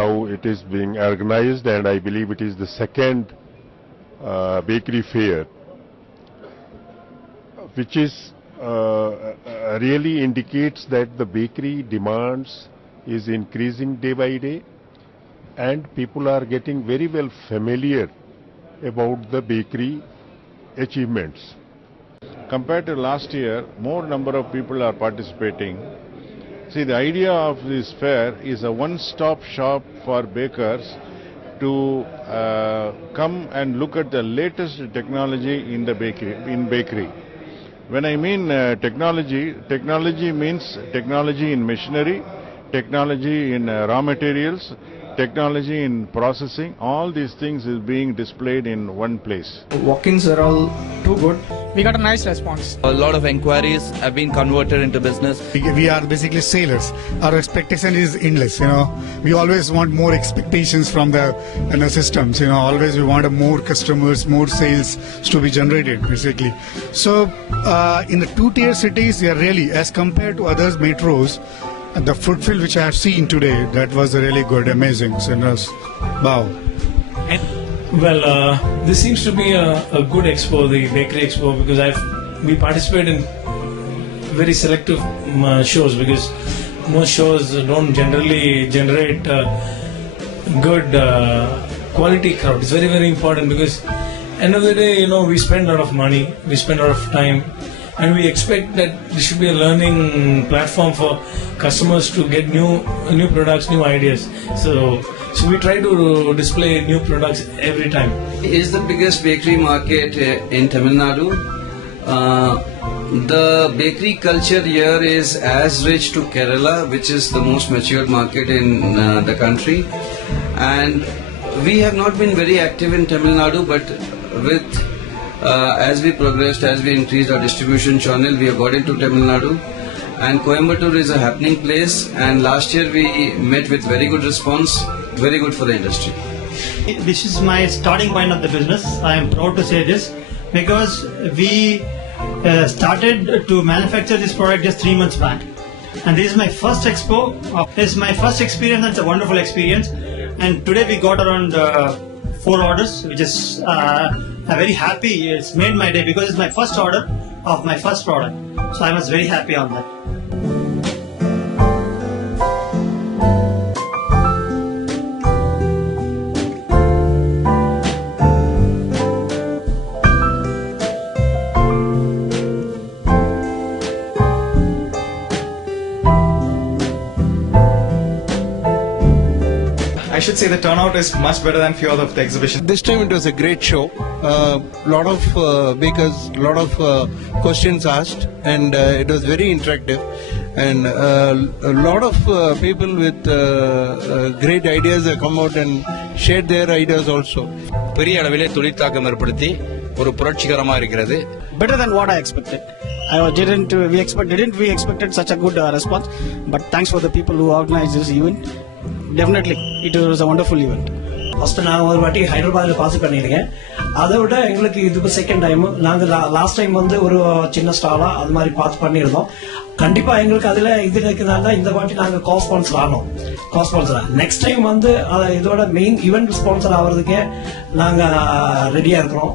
now it is being organized, and I believe it is the second bakery fair, which is really indicates that the bakery demands is increasing day by day, and people are getting very well familiar about the bakery achievements. Compared to last year, more number of people are participating. See, the idea of this fair is a one-stop shop for bakers to come and look at the latest technology in the bakery. When I mean technology means technology in machinery, technology in raw materials, technology in processing. All these things is being displayed in one place. Walk-ins are all too good. We got a nice response. A lot of inquiries have been converted into business. We are basically sailors. Our expectation is endless. We always want more expectations from the systems. Always we want more customers, more sales to be generated, basically. So in the two-tier cities, they are really, as compared to other metros, the footfall which I have seen today, that was really good, amazing. So, wow. Well, this seems to be a good expo, the bakery expo, because we participate in very selective shows, because most shows don't generally generate good quality crowd. It's very, very important, because end of the day, we spend a lot of money, we spend a lot of time, and we expect that this should be a learning platform for customers to get new products, new ideas. So we try to display new products every time. It is the biggest bakery market in Tamil Nadu. The bakery culture here is as rich to Kerala, which is the most matured market in the country. And we have not been very active in Tamil Nadu, but with as we progressed, as we increased our distribution channel, we have got into Tamil Nadu. And Coimbatore is a happening place, and last year we met with very good response, very good for the industry. This is my starting point of the business. I am proud to say this, because we started to manufacture this product just 3 months back. And this is my first expo. This is my first experience, and it's a wonderful experience. And today we got around 4 orders, which is I'm very happy. It's made my day, because it's my first order of my first product. So I was very happy on that. I should say the turnout is much better than few of the exhibitions. This time it was a great show. Lot of bakers, lot of questions asked, and it was very interactive. And a lot of people with great ideas have come out and shared their ideas also. பெரிய அளவிலே தொழிற்தாக்கம் ஏற்படுத்தி ஒரு புரட்சிகரமாக இருக்கிறது. Better than what I expected. We expected such a good response, but thanks for the people who organized this event. Definitely, it was a wonderful event. First நான் ஒரு வாட்டி ஹைதராபாத்ல participate பண்ணியிருக்கேன். அதை விட எங்களுக்கு இதுக்கு செகண்ட் டைம். நாங்கள் லாஸ்ட் டைம் வந்து ஒரு சின்ன ஸ்டாலா அது மாதிரி பார்த்து பண்ணியிருந்தோம். கண்டிப்பா எங்களுக்கு அதுல இது இருக்கிறதுனால இந்த வாட்டி நாங்க காஸ்ட் ஸ்பான்சர் ஆனோம். காஸ்ட் ஸ்பான்சர் நெக்ஸ்ட் டைம் வந்து இதோட மெயின் ஈவென்ட் ஸ்பான்சர் ஆகிறதுக்கே நாங்க ரெடியா இருக்கிறோம்.